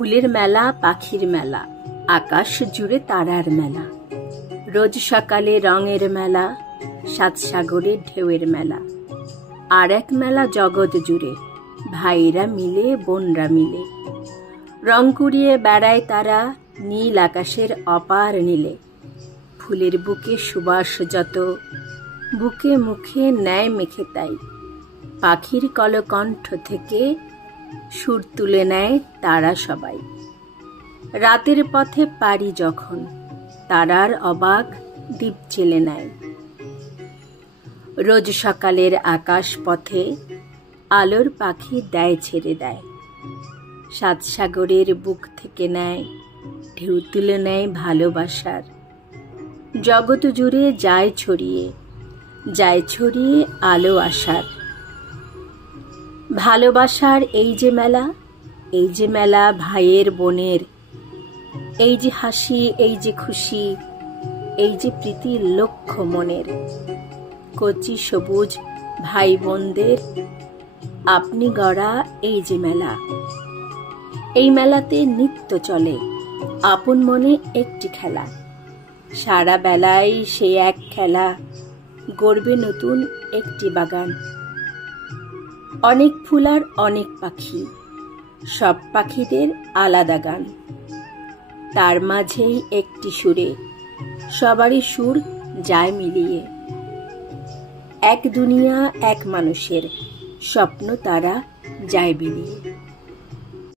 ফুলের মেলা, পাখির মেলা, আকাশ জুড়ে তারার মেলা। রোজ সকালে রঙের মেলা, সাত সাগরে ঢেউয়ের মেলা। আর এক মেলা জগৎ জুড়ে, ভাইরা মিলে বোনরা মিলে। রং কুড়িয়ে বেড়ায় তারা নীল আকাশের অপার নীলে। ফুলের বুকে সুবাস যত, বুকে মুখে ন্যায় মেখে তাই। পাখির কলকণ্ঠ থেকে সুর তুলে নেয় তারা সবাই। রাতের পথে পারি যখন, তারার অবাক দ্বীপ জেলে নেয়। রোজ সকালের আকাশ পথে আলোর পাখি দেয় ছেড়ে দেয়। সাত সাগরের বুক থেকে নেয় ঢেউ তুলে নেয় ভালোবাসার। জগৎ জুড়ে যায় ছড়িয়ে আলো আসার। ভালোবাসার এই যে মেলা ভাইয়ের বোনের। এই যে হাসি, এই যে খুশি, এই যে প্রীতির লক্ষ্য মনের। কচি সবুজ ভাই বোনদের আপনি গড়া এই যে মেলা। এই মেলাতে নিত্য চলে আপন মনে একটি খেলা। সারা বেলায় সে এক খেলা, গড়বে নতুন একটি বাগান। অনেক ফুল আর অনেক পাখি, সব পাখিদের আলাদা গান। তার মাঝেই একটি সুরে সবারই সুর যায় মিলিয়ে। এক দুনিয়া এক মানুষের স্বপ্ন তারা যায় বিলিয়ে।